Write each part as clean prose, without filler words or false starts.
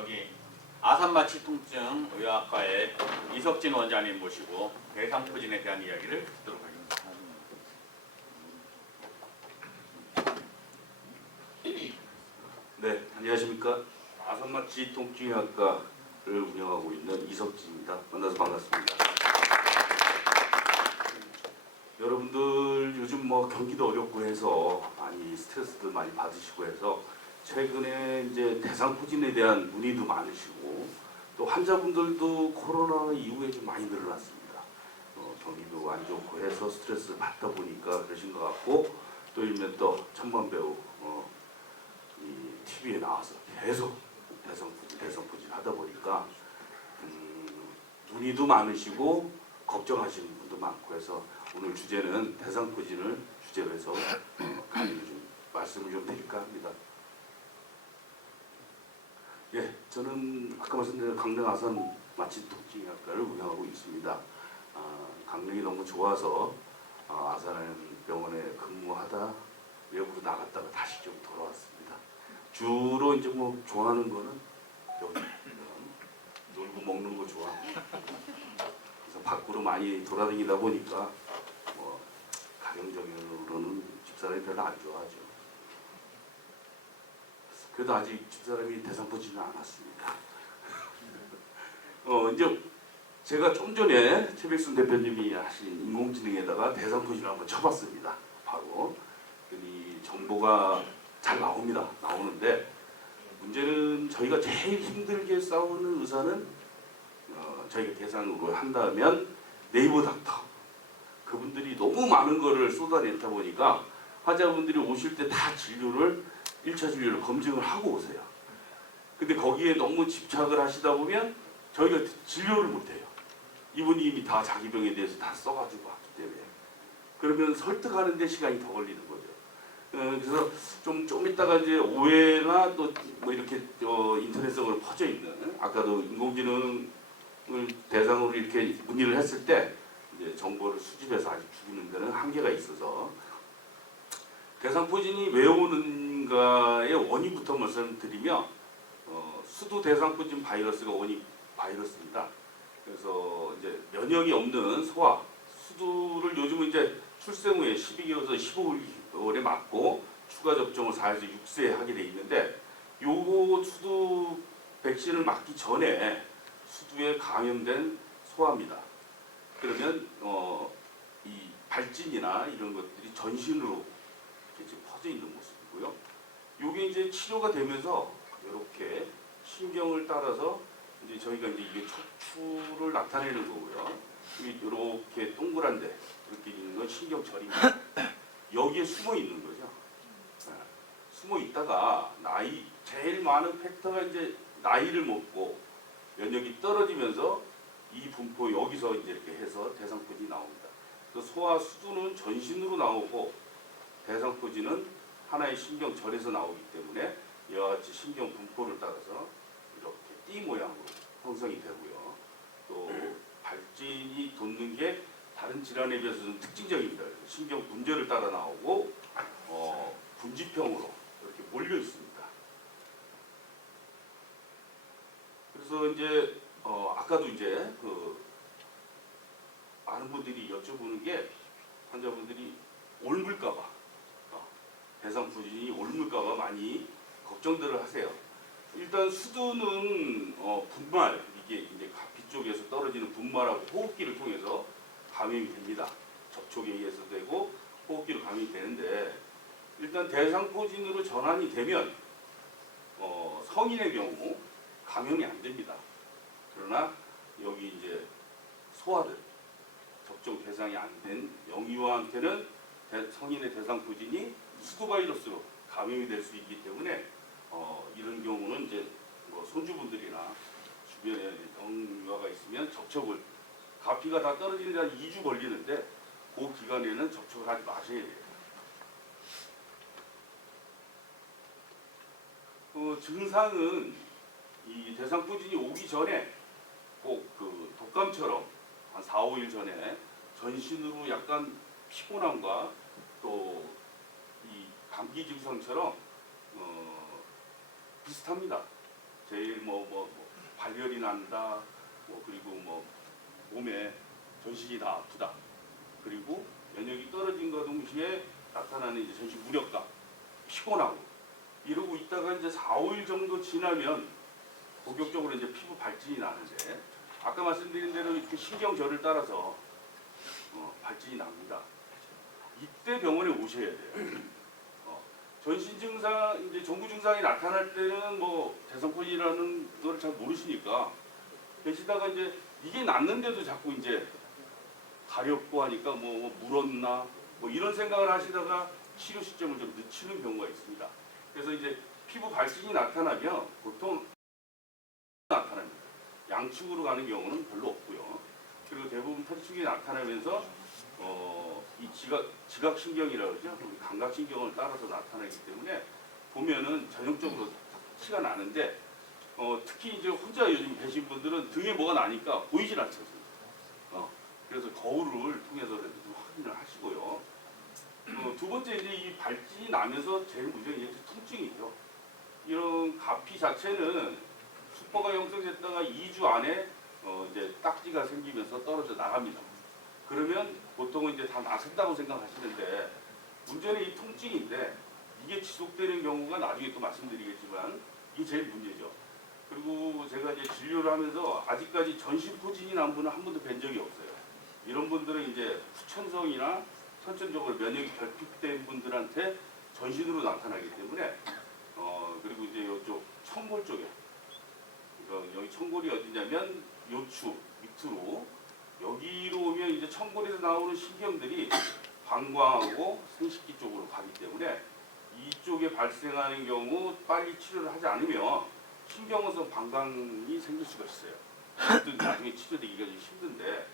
저기 아산마취 통증 의학과의 이석진 원장님 모시고 대상포진에 대한 이야기를 듣도록 하겠습니다. 네, 안녕하십니까. 아산마취 통증의학과를 운영하고 있는 이석진입니다. 만나서 반갑습니다. 여러분들 요즘 경기도 어렵고 해서 많이 스트레스도 많이 받으시고 해서 최근에 이제 대상포진에 대한 문의도 많으시고 또 환자분들도 코로나 이후에 좀 많이 늘어났습니다. 경기도 안 좋고 해서 스트레스 받다 보니까 그러신 것 같고 또 일면 또 천만배우 이 TV에 나와서 계속 대상포진 하다 보니까 문의도 많으시고 걱정하시는 분도 많고 해서 오늘 주제는 대상포진을 주제로 해서 강의를 좀 말씀을 좀 드릴까 합니다. 예, 저는 아까 말씀드린 강릉 아산마취 통증의학과를 운영하고 있습니다. 강릉이 너무 좋아서 아산병원에 근무하다 외국으로 나갔다가 다시 좀 돌아왔습니다. 주로 이제 좋아하는 거는 여기 놀고 먹는 거 좋아합니다. 그래서 밖으로 많이 돌아다니다 보니까 가정적으로는 집사람이 별로 안 좋아하죠. 그래도 아직 집사람이 대상포진은 안 왔습니다. 이제 제가 좀 전에 최백순 대표님이 하신 인공지능에다가 대상포진을 한번 쳐봤습니다. 바로 이 정보가 잘 나오는데 문제는 저희가 제일 힘들게 싸우는 의사는 저희가 대상으로 한다면 네이버 닥터, 그분들이 너무 많은 거를 쏟아냈다 보니까 환자분들이 오실 때 다 1차 진료를 검증을 하고 오세요. 근데 거기에 너무 집착을 하시다 보면 저희가 진료를 못해요. 이분이 이미 다 자기 병에 대해서 다 써가지고 왔기 때문에. 그러면 설득하는 데 시간이 더 걸리는 거죠. 그래서 좀 이따가 이제 오해나 또 이렇게 인터넷적으로 퍼져 있는, 아까도 인공지능을 대상으로 이렇게 문의를 했을 때 이제 정보를 수집해서 아직 주는 데는 한계가 있어서 대상포진이 왜 오는가의 원인부터 말씀드리면 수두 대상포진 바이러스가 원인 바이러스입니다. 그래서 이제 면역이 없는 소아, 수두를 요즘은 이제 출생 후에 12개월에서 15개월에 맞고 추가 접종을 4에서 6세에 하게 돼 있는데 요거 수두 백신을 맞기 전에 수두에 감염된 소아입니다. 그러면 이 발진이나 이런 것들이 전신으로 이렇게 퍼져 있는 모습이고요. 요게 이제 치료가 되면서 이렇게 신경을 따라서 이제 저희가 이제 이게 척추를 나타내는 거고요. 이렇게 동그란데 이렇게 있는 건 신경절입니다. 여기에 숨어 있는 거죠. 숨어 있다가 제일 많은 팩터가 이제 나이를 먹고 면역이 떨어지면서 이 분포 여기서 이제 이렇게 해서 대상포진이 나옵니다. 그래서 소아 수두는 전신으로 나오고 대상포진은 하나의 신경절에서 나오기 때문에 이와 같이 신경 분포를 따라서 이렇게 띠 모양으로 형성이 되고요. 또 발진이 돋는 게 다른 질환에 비해서 좀 특징적입니다. 신경 분절을 따라 나오고 분지평으로 이렇게 몰려 있습니다. 그래서 이제 아까도 이제 많은 분들이 여쭤보는 게 환자분들이 옮을까봐 대상포진이 옮을까봐 많이 걱정들을 하세요. 일단 수두는 분말, 이게 이제 가피 쪽에서 떨어지는 분말하고 호흡기를 통해서 감염이 됩니다. 접촉에 의해서 되고 호흡기로 감염이 되는데 일단 대상포진으로 전환이 되면 성인의 경우 감염이 안 됩니다. 그러나 여기 이제 소아들, 접종 대상이 안 된 영유아한테는 성인의 대상포진이 수두 바이러스로 감염이 될 수 있기 때문에 이런 경우는 이제 손주분들이나 주변에 영유아가 있으면 접촉을, 가피가 다 떨어지는 데 한 2주 걸리는데 그 기간에는 접촉을 하지 마셔야 돼요. 증상은 이 대상포진이 오기 전에 꼭 독감처럼 한 4, 5일 전에 전신으로 약간 피곤함과 또 이 감기 증상처럼 비슷합니다. 제일 발열이 난다. 뭐 그리고 뭐 몸에 전신이 다 아프다. 그리고 면역이 떨어진과 동시에 나타나는 이제 전신 무력감, 피곤하고 이러고 있다가 이제 4, 5일 정도 지나면 본격적으로 이제 피부 발진이 나는데 아까 말씀드린 대로 이렇게 신경절을 따라서 발진이 납니다. 이때 병원에 오셔야 돼요. 전신 증상, 이제 전구 증상이 나타날 때는 뭐 대상포진이라는 걸 잘 모르시니까 계시다가 이제 이게 났는데도 자꾸 이제 가렵고 하니까 뭐 물었나 뭐 이런 생각을 하시다가 치료 시점을 좀 늦추는 경우가 있습니다. 그래서 이제 피부 발진이 나타나면 보통 나타납니다. 양측으로 가는 경우는 별로 없고요. 그리고 대부분 편측이 나타나면서 이 지각신경이라고 그러죠. 감각신경을 따라서 나타나기 때문에 보면은 전형적으로 티가 나는데 특히 이제 혼자 요즘 계신 분들은 등에 뭐가 나니까 보이질 않잖아요. 그래서 거울을 통해서 좀 확인을 하시고요. 두 번째 이제 이 발진이 나면서 제일 문제는 이제 통증이죠. 이런 가피 자체는 수포가 형성됐다가 2주 안에 이제 딱지가 생기면서 떨어져 나갑니다. 그러면 보통은 이제 다 나선다고 생각하시는데 문제는 이 통증인데 이게 지속되는 경우가 나중에 또 말씀드리겠지만 이게 제일 문제죠. 그리고 제가 이제 진료를 하면서 아직까지 전신포진이 난 분은 한 번도 뵌 적이 없어요. 이런 분들은 이제 후천성이나 선천적으로 면역이 결핍된 분들한테 전신으로 나타나기 때문에 그리고 이제 이쪽 청골 쪽에 여기 청골이 어디냐면 요추 밑으로 여기로 오면 이제 청골에서 나오는 신경들이 방광하고 생식기 쪽으로 가기 때문에 이쪽에 발생하는 경우 빨리 치료를 하지 않으면 신경원성 방광이 생길 수가 있어요. 그것도 나중에 치료되기가 좀 힘든데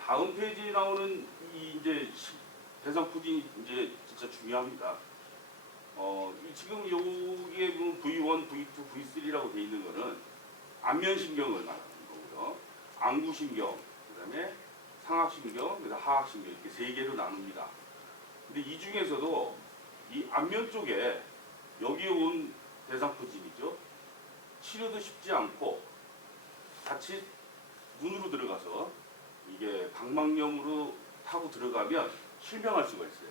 다음 페이지에 나오는 이 이제 대상포진이 이제 진짜 중요합니다. 지금 여기에 보면 V1, V2, V3라고 되어 있는 거는 안면신경을 말하는 거고요. 안구신경, 그다음에 상악신경, 그다음 하악신경 이렇게 세 개로 나눕니다. 근데 이 중에서도 이 안면 쪽에 여기에 온 대상포진이죠. 치료도 쉽지 않고 자칫 눈으로 들어가서 이게 각막염으로 타고 들어가면 실명할 수가 있어요.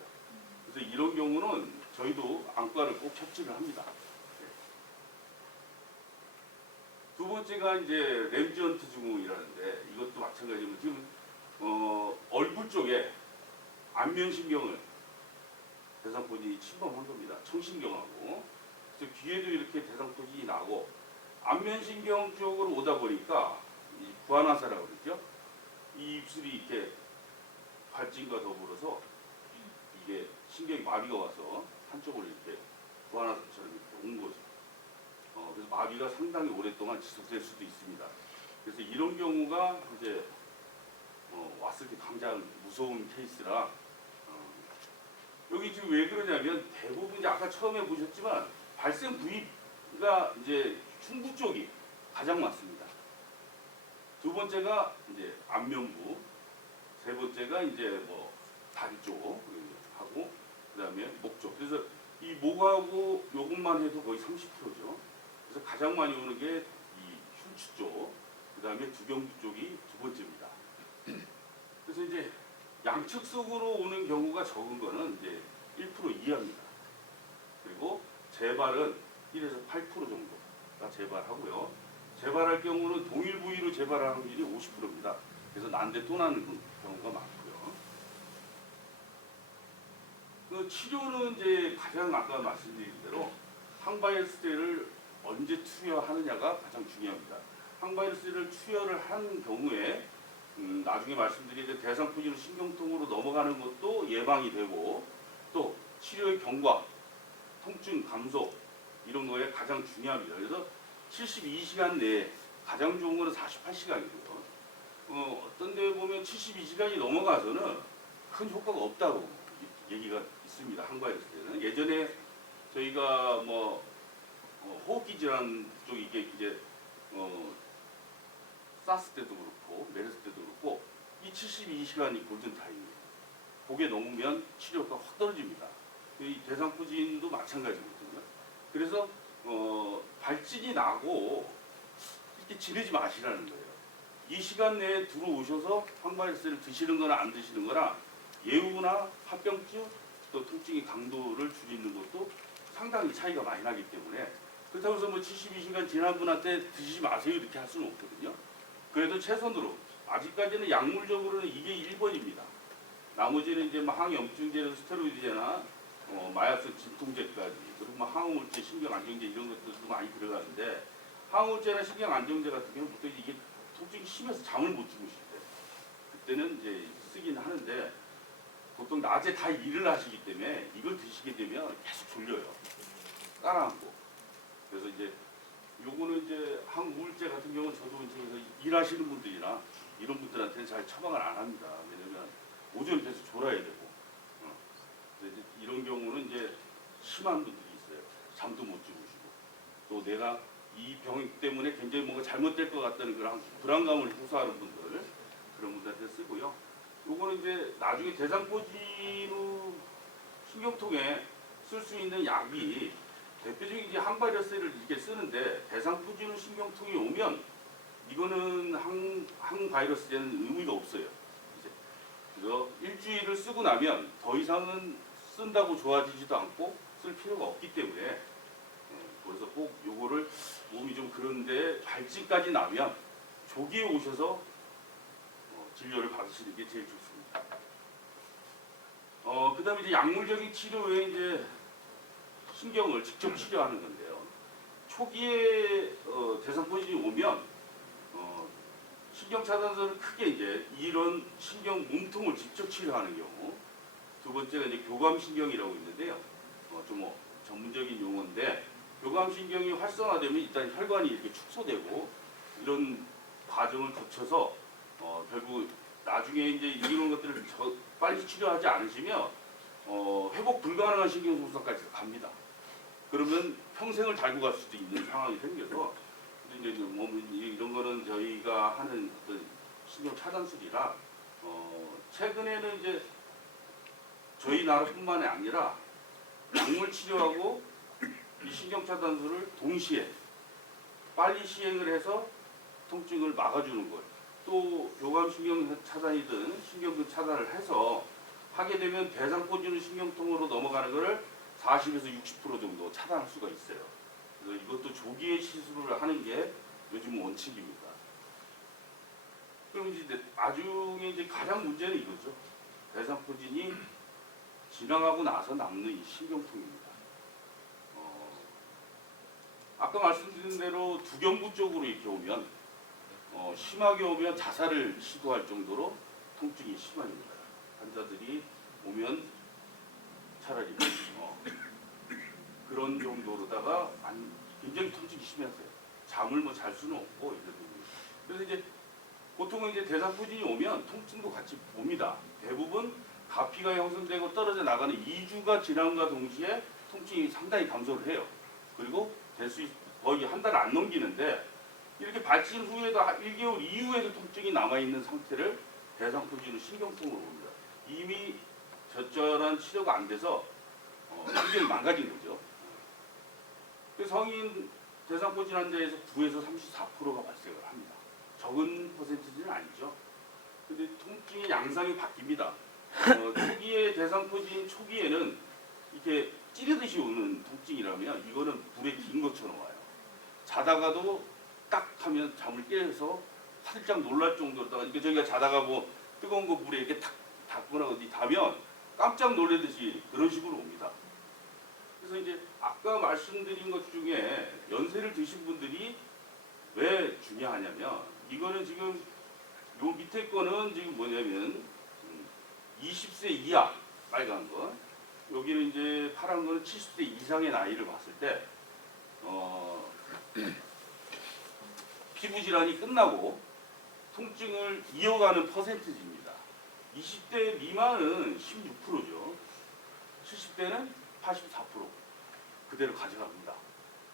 그래서 이런 경우는 저희도 안과를 꼭 협진을 합니다. 두 번째가 이제 램지언트 증후군이라는데 이것도 마찬가지로 지금 얼굴 쪽에 안면신경을 대상포진이 침범한 겁니다. 청신경하고. 그래서 귀에도 이렇게 대상포진이 나고 안면신경 쪽으로 오다 보니까 이 구안화사라고 그러죠. 이 입술이 이렇게 발진과 더불어서 이게 신경이 마비가 와서 한쪽으로 이렇게 구안화사처럼 이렇게 온 거죠. 그래서 마비가 상당히 오랫동안 지속될 수도 있습니다. 그래서 이런 경우가 이제 왔을 때 가장 무서운 케이스라 여기 지금 왜 그러냐면 대부분 이제 아까 처음에 보셨지만 발생 부위가 이제 흉부 쪽이 가장 많습니다. 두 번째가 이제 안면부, 세 번째가 이제 뭐 다리 쪽 하고 그다음에 목 쪽. 그래서 이 목하고 요것만 해도 거의 30%죠. 그래서 가장 많이 오는 게 이 흉추 쪽, 그다음에 두경부 쪽이 두 번째입니다. 그래서 이제 양측 속으로 오는 경우가 적은 거는 이제 1% 이하입니다. 그리고 재발은 1에서 8% 정도가 재발하고요. 재발할 경우는 동일 부위로 재발하는 확률이 50%입니다. 그래서 난데 또 나는 경우가 많고요. 그 치료는 이제 가장 아까 말씀드린 대로 항바이러스제를 언제 투여하느냐가 가장 중요합니다. 항바이러스제를 투여를 한 경우에 나중에 말씀드린 대상포진으로 신경통으로 넘어가는 것도 예방이 되고 또 치료의 경과, 통증 감소 이런 거에 가장 중요합니다. 그래서 72시간 내에 가장 좋은 거는 48시간이고요. 어떤 데 보면 72시간이 넘어가서는 큰 효과가 없다고 얘기가 있습니다. 항바이러스 때는. 예전에 저희가 뭐 호흡기 질환 쪽 이게 이제 사스 때도 그렇고 메르스 때도 그렇고 이 72시간이 골든타임이에요. 그게 넘으면 치료가 확 떨어집니다. 이 대상포진도 마찬가지거든요. 그래서 발진이 나고 이렇게 지내지 마시라는 거예요. 이 시간 내에 들어오셔서 항바이러스를 드시는 거나 안 드시는 거나 예후나 합병증 또 통증의 강도를 줄이는 것도 상당히 차이가 많이 나기 때문에 그렇다고 해서 뭐 72시간 지난 분한테 드시지 마세요 이렇게 할 수는 없거든요. 그래도 최선으로 아직까지는 약물적으로는 이게 1번입니다. 나머지는 이제 뭐 항염증제나 스테로이드제나 마약성 진통제까지 그리고 뭐 항우울제, 신경안정제 이런 것들도 많이 들어가는데 항우울제나 신경안정제 같은 경우는 보통 이게 통증이 심해서 잠을 못 주무실 때 그때는 이제 쓰긴 하는데 보통 낮에 다 일을 하시기 때문에 이걸 드시게 되면 계속 졸려요. 깔아앉고. 그래서 이제 요거는 이제 항우울제 같은 경우는 저도 이제 일하시는 분들이나 이런 분들한테는 잘 처방을 안 합니다. 왜냐면 오전에 계속 졸아야 되고. 그래서 이제 이런 경우는 이제 심한 분들이 있어요. 잠도 못 주무시고. 또 내가 이 병 때문에 굉장히 뭔가 잘못될 것 같다는 그런 불안감을 호소하는 분들 그런 분들한테 쓰고요. 요거는 이제 나중에 대상포진후 신경통에 쓸 수 있는 약이 대표적인 이제 항바이러스를 이렇게 쓰는데 대상포진후 신경통이 오면 이거는 항바이러스에는 의미가 없어요. 이제 그래서 일주일을 쓰고 나면 더 이상은 쓴다고 좋아지지도 않고 쓸 필요가 없기 때문에 그래서 꼭 요거를 몸이 좀 그런데 발진까지 나면 조기에 오셔서 진료를 받으시는 게 제일 좋습니다. 그 다음에 이제 약물적인 치료 외에 이제 신경을 직접 치료하는 건데요. 초기에 대상포진이 오면 신경 차단술을 크게 이제 이런 신경 몸통을 직접 치료하는 경우, 두 번째가 이제 교감신경이라고 있는데요. 좀 전문적인 용어인데 교감신경이 활성화되면 일단 혈관이 이렇게 축소되고 이런 과정을 거쳐서 결국 나중에 이제 이런 것들을 빨리 치료하지 않으시면 회복 불가능한 신경손상까지 갑니다. 그러면 평생을 달고 갈 수도 있는 상황이 생겨서 이제 이런 거는 저희가 하는 어떤 신경 차단술이라 최근에는 이제 저희 나라뿐만이 아니라 약물 치료하고 이 신경 차단술을 동시에 빨리 시행을 해서 통증을 막아주는 것. 또 교감신경 차단이든 신경근 차단을 해서 하게 되면 대상포진후 신경통으로 넘어가는 것을 40에서 60% 정도 차단할 수가 있어요. 그래서 이것도 조기에 시술을 하는 게 요즘 원칙입니다. 그럼 이제 나중에 이제 가장 문제는 이거죠. 대상포진이 지나가고 나서 남는 이 신경통입니다. 아까 말씀드린 대로 두경부 쪽으로 이렇게 오면 심하게 오면 자살을 시도할 정도로 통증이 심합니다. 환자들이 오면 차라리 그런 정도로다가 굉장히 통증이 심해서요. 잠을 뭐 잘 수는 없고 이런 부분이. 그래서 이제 보통은 이제 대상포진이 오면 통증도 같이 옵니다. 대부분 가피가 형성되고 떨어져 나가는 2주가 지남과 동시에 통증이 상당히 감소를 해요. 그리고 거의 한 달 안 넘기는데 이렇게 발진 후에도 1개월 이후에도 통증이 남아있는 상태를 대상포진후 신경통으로 봅니다. 이미 적절한 치료가 안 돼서 신경이 망가진 거죠. 그래서 성인 대상포진 환자에서 9에서 34%가 발생을 합니다. 적은 퍼센티지는 아니죠. 근데 통증의 양상이 바뀝니다. 초기에 대상포진 초기에는 이렇게 찌르듯이 오는 통증이라면 이거는 불에 긴 것처럼 와요. 자다가도 딱 하면 잠을 깨서 살짝 놀랄 정도로다가 이게 저희가 자다가 뭐 뜨거운 거 물에 이렇게 탁 닦거나 어디 닿으면 깜짝 놀라듯이 그런 식으로 옵니다. 그래서 이제 아까 말씀드린 것 중에 연세를 드신 분들이 왜 중요하냐면 이거는 지금 요 밑에 거는 지금 뭐냐면 20세 이하 빨간 거 여기는 이제 파란 거는 70세 이상의 나이를 봤을 때 피부 질환이 끝나고 통증을 이어가는 퍼센티지입니다. 20대 미만은 16%죠. 70대는 84% 그대로 가져갑니다.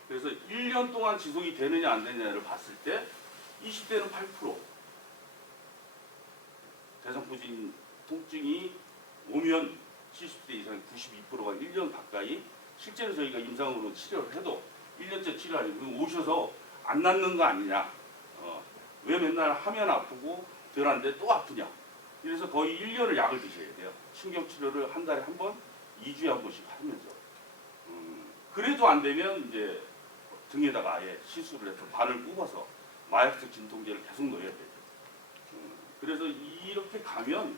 그래서 1년 동안 지속이 되느냐 안 되느냐를 봤을 때 20대는 8% 대상포진 통증이 오면 70대 이상 92%가 1년 가까이 실제로 저희가 임상으로 치료를 해도 1년째 치료하려고 오셔서 안 낫는 거 아니냐 왜 맨날 하면 아프고 덜 하는데 또 아프냐. 그래서 거의 1년을 약을 드셔야 돼요. 신경치료를 한 달에 한 번, 2주에 한 번씩 하면서. 그래도 안 되면 이제 등에다가 아예 시술을 해서 바늘 뽑아서 마약성 진통제를 계속 넣어야 되죠. 그래서 이렇게 가면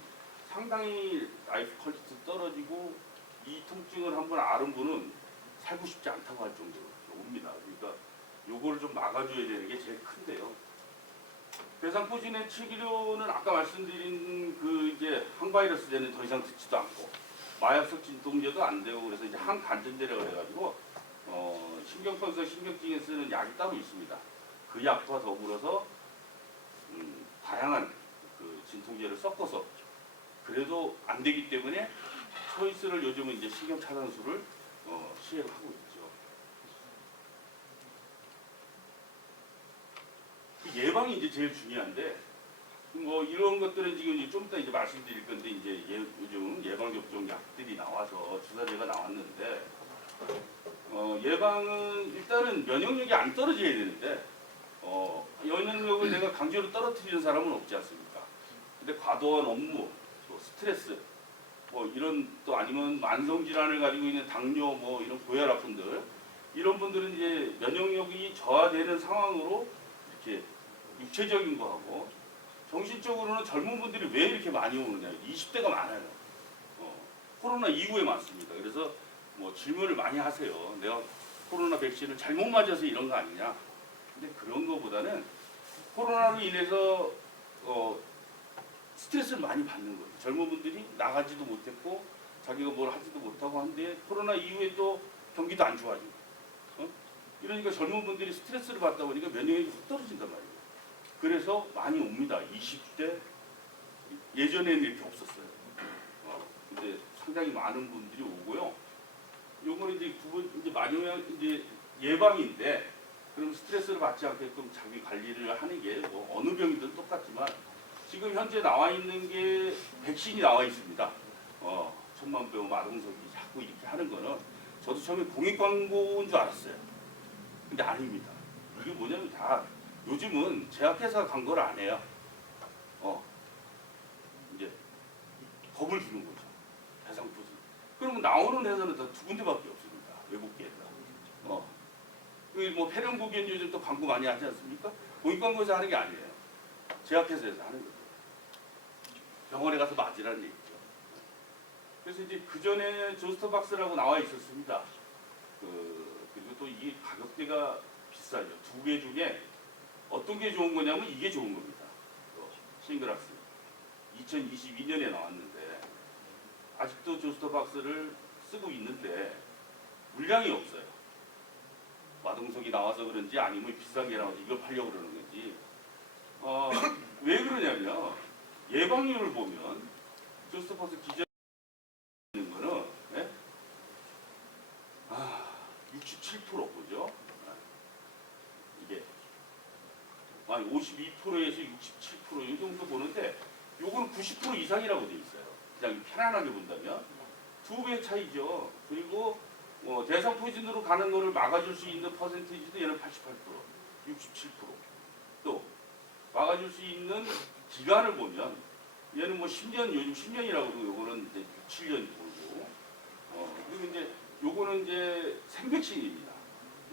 상당히 라이프 퀄리티 떨어지고 이 통증을 한번 앓은 분은 살고 싶지 않다고 할 정도로 옵니다. 그러니까 요거를 좀 막아줘야 되는 게 제일 큰데요. 대상포진의 치료는 아까 말씀드린 그 이제 항바이러스제는 더 이상 듣지도 않고 마약성 진통제도 안 되고 그래서 이제 항간전제라고 해가지고 신경건성 신경증에 쓰는 약이 따로 있습니다. 그 약과 더불어서 다양한 그 진통제를 섞어서 그래도 안 되기 때문에 초이스를 요즘은 이제 신경차단술을 시행을 하고 있죠. 그 예방이 이제 제일 중요한데 뭐 이런 것들은 지금 이제 좀 이따 이제 말씀드릴 건데 이제 요즘 예방접종 약들이 나와서 주사제가 나왔는데 예방은 일단은 면역력이 안 떨어져야 되는데 면역력을 내가 강제로 떨어뜨리는 사람은 없지 않습니까? 근데 과도한 업무, 또 스트레스, 뭐 이런 또 아니면 만성 질환을 가지고 있는 당뇨, 뭐 이런 고혈압 분들 이런 분들은 이제 면역력이 저하되는 상황으로 이렇게 육체적인 거하고 정신적으로는 젊은 분들이 왜 이렇게 많이 오느냐? 20대가 많아요. 코로나 이후에 많습니다. 그래서 뭐 질문을 많이 하세요. 내가 코로나 백신을 잘못 맞아서 이런 거 아니냐? 근데 그런 거보다는 코로나로 인해서 스트레스를 많이 받는 거예요. 젊은 분들이 나가지도 못했고 자기가 뭘 하지도 못하고 한데 코로나 이후에 또 경기도 안 좋아지고 이러니까 젊은 분들이 스트레스를 받다 보니까 면역력이 훅 떨어진단 말이에요. 그래서 많이 옵니다. 20대 예전에는 이렇게 없었어요. 근데 상당히 많은 분들이 오고요. 요거는 이제 이제 마지막 이제 예방인데 그럼 스트레스를 받지 않게끔 자기 관리를 하는 게 뭐 어느 병이든 똑같지만 지금 현재 나와 있는 게 백신이 나와 있습니다. 천만병 마동석이 자꾸 이렇게 하는 거는 저도 처음에 공익 광고인 줄 알았어요. 근데 아닙니다. 이게 뭐냐면 다 요즘은 제약회사 광고를 안 해요. 이제 겁을 주는 거죠. 대상포진. 그러면 나오는 회사는 다 두 군데밖에 없습니다. 외국계에서. 뭐 패령국엔 요즘 또 광고 많이 하지 않습니까? 공익 광고에서 하는 게 아니에요. 제약회사에서 하는 거죠. 병원에 가서 맞으라는 얘기죠. 그래서 이제 그 전에 조스터박스라고 나와 있었습니다. 그리고 또 이 가격대가 비싸죠. 두 개 중에 어떤 게 좋은 거냐면 이게 좋은 겁니다. 싱글악스. 2022년에 나왔는데 아직도 조스터박스를 쓰고 있는데 물량이 없어요. 마동석이 나와서 그런지 아니면 비싼 게 나와서 이걸 팔려고 그러는 건지 왜 그러냐면 예방률을 보면 조스터박스 기존에 있는 거는 67% 보죠. 이게 52%에서 67%이 정도 보는데 요거는 90% 이상이라고 돼 있어요. 그냥 편안하게 본다면 2배 차이죠. 그리고 대상포진으로 가는 거를 막아줄 수 있는 퍼센티지도 얘는 88%, 67%. 또 막아줄 수 있는 기간을 보면 얘는 뭐 10년, 요즘 10년이라고 그러고 요거는 이제 6, 7년 보고 그리고 이제 요거는 이제 생백신입니다.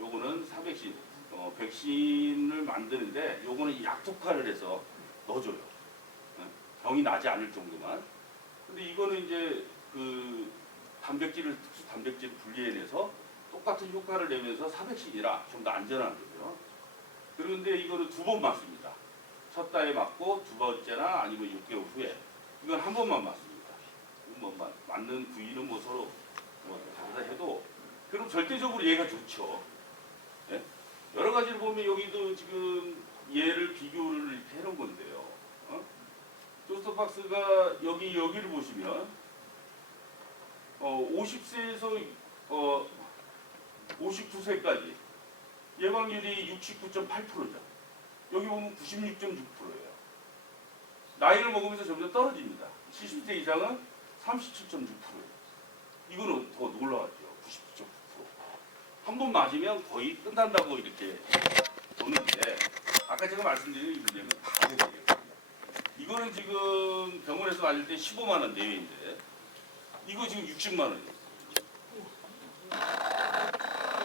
요거는 사백신. 백신을 만드는데 요거는 약독화를 해서 넣어줘요. 병이 나지 않을 정도만. 근데 이거는 이제 그 특수 단백질을 분리해내서 똑같은 효과를 내면서 사백신이라 좀 더 안전한 거죠. 그런데 이거는 2번 맞습니다. 첫 달에 맞고 두 번째나 아니면 6개월 후에 이건 한 번만 맞습니다. 맞는 부위는 뭐 서로 다르다 해도 그럼 절대적으로 얘가 좋죠. 예? 여러 가지를 보면 여기도 지금 얘를 비교를 이렇게 해놓은 건데요. 조스터박스가 여기를 보시면 50세에서 59세까지 예방률이 69.8%죠. 여기 보면 96.6%예요. 나이를 먹으면서 점점 떨어집니다. 70세 이상은 37.6%예요. 이거는 더 놀라웠죠. 99.9%. 한 번 맞으면 거의 끝난다고 이렇게 보는데 아까 제가 말씀드린 이 문제는 가격이에요. 이거는 지금 병원에서 맞을 때 15만 원 내외인데 이거 지금 60만 원이에요.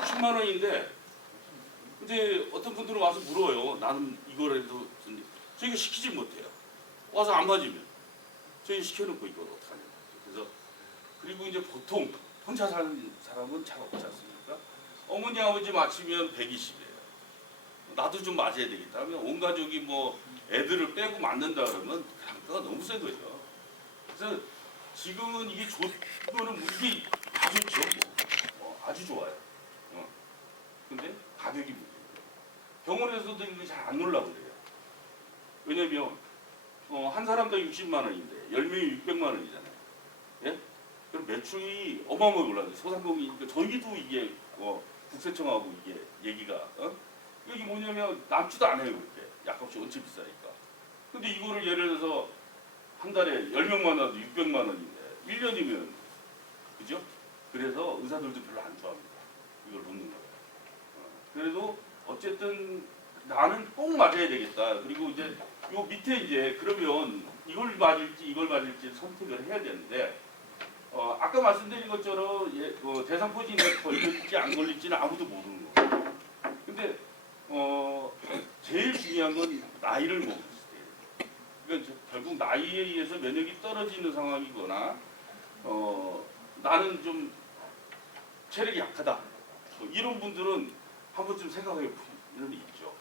60만 원인데 근데 어떤 분들은 와서 물어요. 나는 이거라도 저희가 시키지 못해요. 와서 안 맞으면 저희 시켜놓고 이걸 어떡하냐. 그래서 그리고 이제 보통 혼자 사는 사람은 잘 없지 않습니까? 어머니 아버지 맞추면 120이에요. 나도 좀 맞아야 되겠다 하면 온 가족이 뭐 애들을 빼고 맞는다 그러면 단가가 너무 센 거죠. 그래서 지금은 이게 이거는 이게 다 좋죠. 아주 좋아요. 근데 가격이 문제예요. 병원에서도 이거 잘 안 놀라고 그래요. 왜냐면 한 사람당 60만 원인데 10명이 600만 원이잖아요. 예? 그럼 매출이 어마어마하게 올라가요. 소상공인이니까 저희도 이게 국세청하고 이게 얘기가 여기 뭐냐면 남지도 않아요. 그렇게 약값이 엄청 비싸니까. 근데 이거를 예를 들어서 한 달에 10명 만나도 600만 원인데 1년이면 그죠? 그래서 의사들도 별로 안 좋아합니다. 이걸 놓는 거예요. 그래도 어쨌든 나는 꼭 맞아야 되겠다. 그리고 이제 요 밑에 이제 그러면 이걸 맞을지 선택을 해야 되는데 아까 말씀드린 것처럼 대상포진에 걸릴지 안 걸릴지는 아무도 모르는 거예요. 근데 제일 중요한 건 나이를 먹었을 때. 그러니까 결국 나이에 의해서 면역이 떨어지는 상황이거나 나는 좀 체력이 약하다. 이런 분들은 한 번쯤 생각해 보는 게 있죠.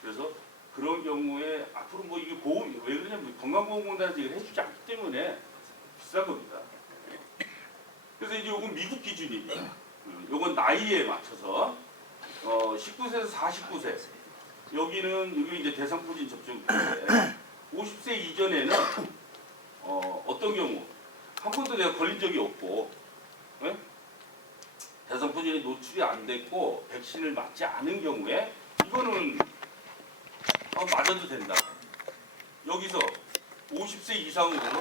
그래서 그런 경우에 앞으로 뭐 이게 보험 왜 그러냐면 건강보험공단에서 이걸 해주지 않기 때문에 비싼 겁니다. 그래서 이제 요건 미국 기준입니다. 요건 나이에 맞춰서 19세에서 49세 여기 이제 대상포진 접종인데 50세 이전에는 어떤 경우 한 번도 내가 걸린 적이 없고 대상포진이 노출이 안 됐고 백신을 맞지 않은 경우에 이거는 맞아도 된다. 여기서 50세 이상으로는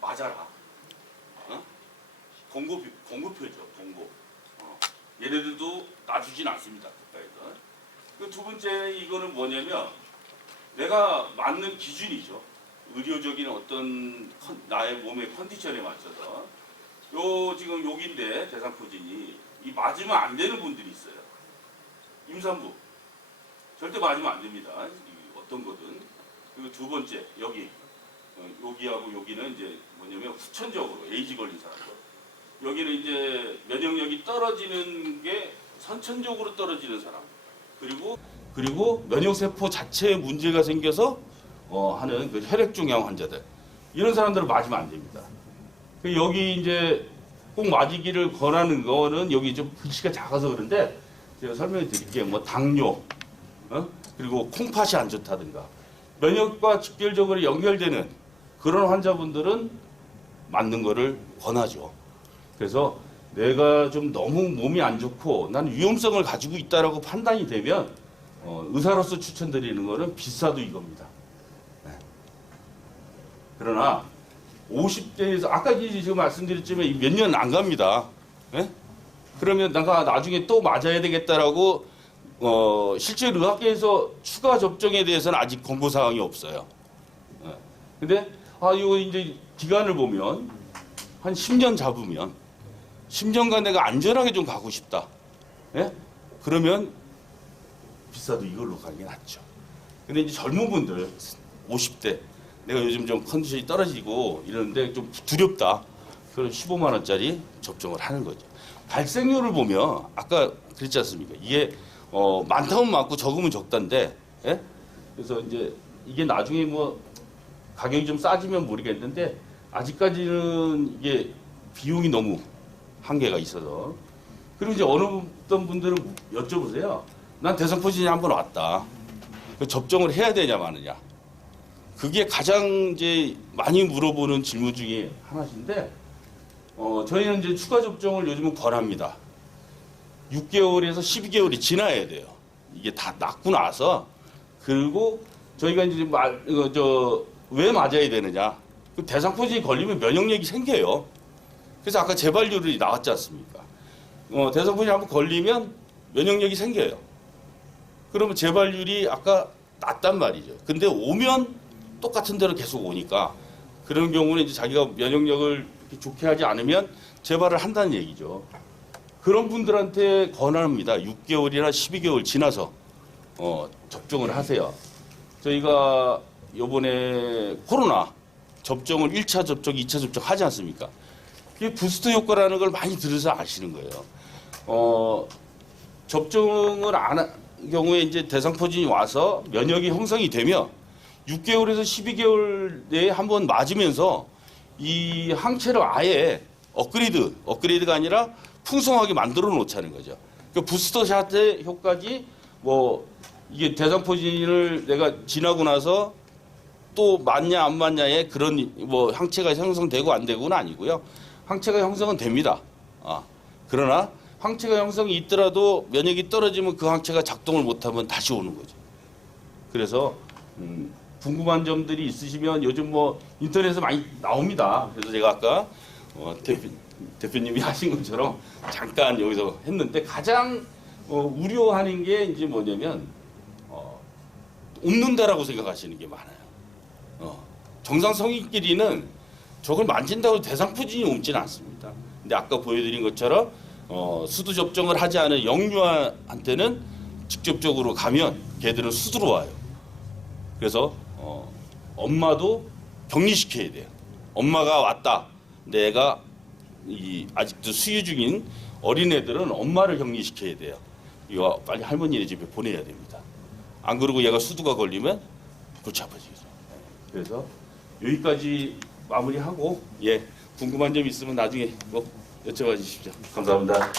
맞아라. 공고표죠. 공고. 얘네들도 놔주진 않습니다. 국가에서. 그 두 번째 이거는 뭐냐면 내가 맞는 기준이죠. 의료적인 어떤 나의 몸의 컨디션에 맞춰서 지금 여기인데 대상포진이 이 맞으면 안 되는 분들이 있어요. 임산부 절대 맞으면 안 됩니다. 어떤 거든. 그리고 두 번째 여기하고 여기는 이제 뭐냐면 후천적으로 에이즈 걸린 사람들. 여기는 이제 면역력이 떨어지는 게 선천적으로 떨어지는 사람. 그리고 면역세포 자체에 문제가 생겨서 하는 그 혈액종양 환자들. 이런 사람들은 맞으면 안 됩니다. 여기 이제 꼭 맞이기를 권하는 거는 여기 좀 글씨가 작아서 그런데 제가 설명해 드릴게요. 뭐 당뇨, 그리고 콩팥이 안 좋다든가 면역과 직결적으로 연결되는 그런 환자분들은 맞는 거를 권하죠. 그래서 내가 좀 너무 몸이 안 좋고 난 위험성을 가지고 있다라고 판단이 되면 의사로서 추천드리는 거는 비싸도 이겁니다. 네. 그러나 50대에서 아까 지금 말씀드렸지만 몇 년 안 갑니다. 네? 그러면 내가 나중에 또 맞아야 되겠다라고 실제 의학계에서 추가 접종에 대해서는 아직 권고 사항이 없어요. 네. 근데 이거 이제 기간을 보면 한 10년 잡으면 10년간 내가 안전하게 좀 가고 싶다. 예? 그러면 비싸도 이걸로 가는 게 낫죠. 근데 이제 젊은 분들 50대 내가 요즘 좀 컨디션이 떨어지고 이러는데 좀 두렵다. 그럼 15만 원짜리 접종을 하는 거죠. 발생률을 보면 아까 그랬지 않습니까? 이게 많다면 많고 적으면 적단데, 예? 그래서 이제 이게 나중에 뭐 가격이 좀 싸지면 모르겠는데 아직까지는 이게 비용이 너무 한계가 있어서. 그리고 이제 어떤 분들은 여쭤보세요. 난 대상포진이 한번 왔다. 접종을 해야 되냐 마느냐. 그게 가장 이제 많이 물어보는 질문 중에 하나인데, 저희는 이제 추가 접종을 요즘은 권합니다. 6개월에서 12개월이 지나야 돼요. 이게 다 낫고 나서. 그리고 저희가 이제 왜 맞아야 되느냐. 대상포진이 걸리면 면역력이 생겨요. 그래서 아까 재발률이 나왔지 않습니까? 대상포진이 한번 걸리면 면역력이 생겨요. 그러면 재발률이 아까 낮단 말이죠. 근데 오면 똑같은 대로 계속 오니까 그런 경우는 이제 자기가 면역력을 좋게 하지 않으면 재발을 한다는 얘기죠. 그런 분들한테 권합니다. 6개월이나 12개월 지나서 접종을 하세요. 저희가 요번에 코로나 접종을 1차 접종, 2차 접종 하지 않습니까? 그게 부스터 효과라는 걸 많이 들어서 아시는 거예요. 접종을 안 한 경우에 이제 대상포진이 와서 면역이 형성이 되면 6개월에서 12개월 내에 한번 맞으면서 이 항체를 아예 업그레이드가 아니라 풍성하게 만들어 놓자는 거죠. 그 부스터샷의 효과지 뭐 이게 대상포진을 내가 지나고 나서 또 맞냐 안 맞냐에 그런 뭐 항체가 형성되고 안 되고는 아니고요. 항체가 형성은 됩니다. 그러나 항체가 형성이 있더라도 면역이 떨어지면 그 항체가 작동을 못하면 다시 오는 거죠. 그래서 궁금한 점들이 있으시면 요즘 뭐 인터넷에 많이 나옵니다. 그래서 제가 아까 대표님이 하신 것처럼 잠깐 여기서 했는데 가장 우려하는 게 이제 뭐냐면 옮는다라고 생각하시는 게 많아요. 정상 성인끼리는 저걸 만진다고 대상포진이 옮지는 않습니다. 근데 아까 보여드린 것처럼 수두 접종을 하지 않은 영유아한테는 직접적으로 가면 걔들은 수두로 와요. 그래서 엄마도 격리시켜야 돼요. 엄마가 왔다. 내가 아직도 수유 중인 어린애들은 엄마를 격리시켜야 돼요. 이거 빨리 할머니네 집에 보내야 됩니다. 안 그러고 얘가 수두가 걸리면 골치 아파지죠. 그래서 여기까지 마무리하고 궁금한 점 있으면 나중에 뭐 여쭤봐 주십시오. 감사합니다.